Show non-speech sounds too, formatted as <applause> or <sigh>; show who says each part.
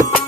Speaker 1: Thank <laughs> you.